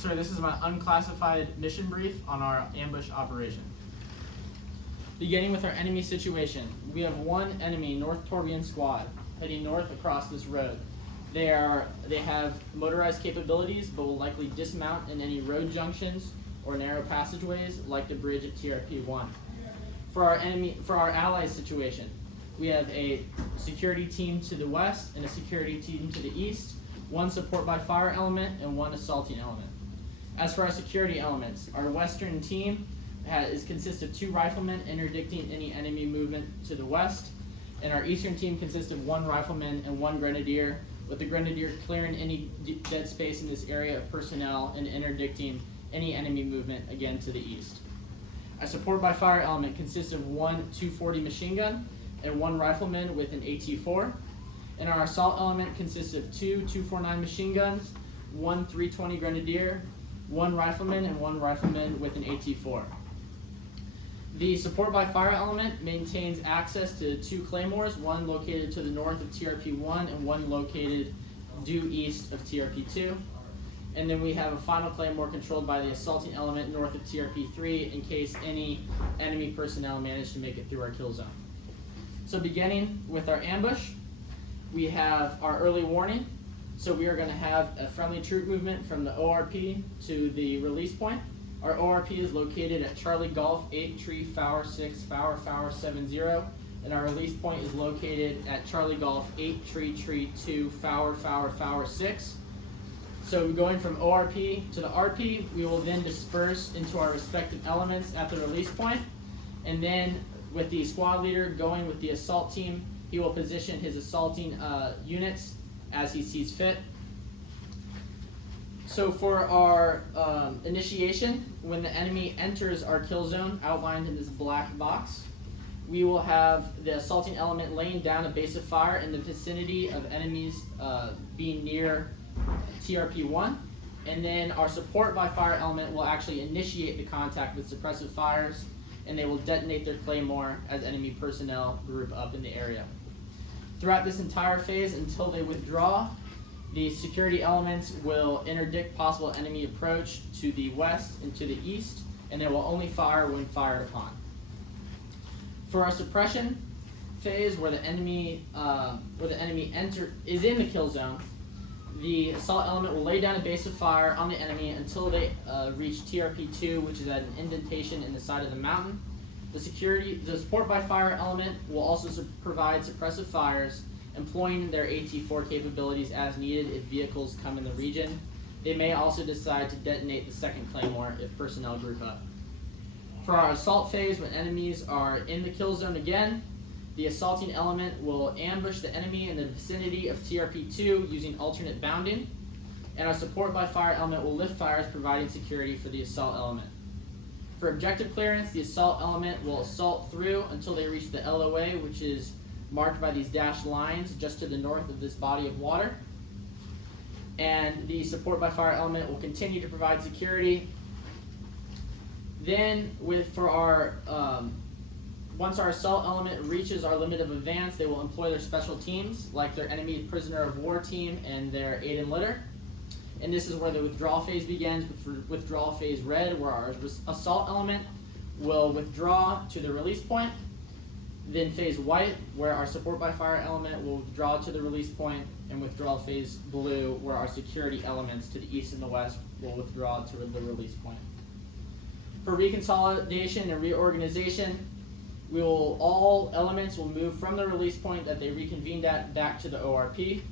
Sir, this is my unclassified mission brief on our ambush operation. Beginning with our enemy situation, we have one enemy North Torbian squad heading north across this road. They have motorized capabilities, but will likely dismount in any road junctions or narrow passageways like the bridge at TRP-1. For our allies situation, we have a security team to the west and a security team to the east, one support by fire element and one assaulting element. As for our security elements, our western team consists of 2 riflemen interdicting any enemy movement to the west, and our eastern team consists of 1 rifleman and 1 grenadier, with the grenadier clearing any dead space in this area of personnel and interdicting any enemy movement again to the east. Our support by fire element consists of 1 240 machine gun and 1 rifleman with an AT-4, and our assault element consists of 2 249 machine guns, 1 320 grenadier, 1 rifleman, and 1 rifleman with an AT-4. The support by fire element maintains access to 2 claymores, one located to the north of TRP-1 and one located due east of TRP-2. And then we have a final claymore controlled by the assaulting element north of TRP-3 in case any enemy personnel manage to make it through our kill zone. So beginning with our ambush, we have our early warning. So we are going to have a friendly troop movement from the ORP to the release point. Our ORP is located at Charlie Golf 8 Tree Fower 6 Fower 70, and our release point is located at Charlie Golf 8 Tree 2 Fower 6. So going from ORP to the RP, we will then disperse into our respective elements at the release point, and then with the squad leader going with the assault team, he will position his assaulting units as he sees fit. So for our initiation, when the enemy enters our kill zone outlined in this black box, we will have the assaulting element laying down a base of fire in the vicinity of enemies being near TRP-1, and then our support by fire element will actually initiate the contact with suppressive fires, and they will detonate their claymore as enemy personnel group up in the area. Throughout this entire phase until they withdraw, the security elements will interdict possible enemy approach to the west and to the east, and they will only fire when fired upon. For our suppression phase, where the enemy is in the kill zone, the assault element will lay down a base of fire on the enemy until they reach TRP-2, which is at an indentation in the side of the mountain. The support by fire element will also provide suppressive fires, employing their AT-4 capabilities as needed if vehicles come in the region. They may also decide to detonate the second claymore if personnel group up. For our assault phase, when enemies are in the kill zone again, the assaulting element will ambush the enemy in the vicinity of TRP-2 using alternate bounding, and our support by fire element will lift fires providing security for the assault element. For objective clearance, the assault element will assault through until they reach the LOA, which is marked by these dashed lines just to the north of this body of water. And the support by fire element will continue to provide security. Then once our assault element reaches our limit of advance, they will employ their special teams, like their enemy prisoner of war team and their aid and litter. And this is where the withdrawal phase begins, with withdrawal phase red, where our assault element will withdraw to the release point. Then phase white, where our support by fire element will withdraw to the release point, and withdrawal phase blue, where our security elements to the east and the west will withdraw to the release point. For reconsolidation and reorganization, all elements will move from the release point that they reconvened at back to the ORP.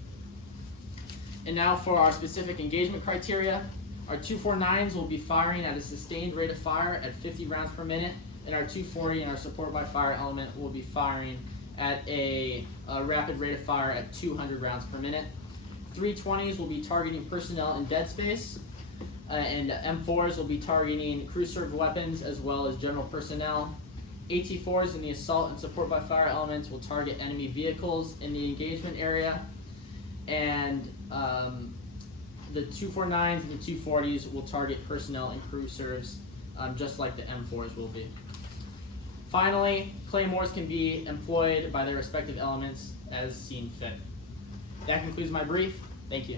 And now for our specific engagement criteria, our 249s will be firing at a sustained rate of fire at 50 rounds per minute, and our 240 and our support by fire element will be firing at a rapid rate of fire at 200 rounds per minute. 320s will be targeting personnel in dead space, and M4s will be targeting crew-served weapons as well as general personnel. AT-4s in the assault and support by fire elements will target enemy vehicles in the engagement area, and the 249s and the 240s will target personnel and crew serves, just like the M4s will be. Finally, claymores can be employed by their respective elements as seen fit. That concludes my brief. Thank you.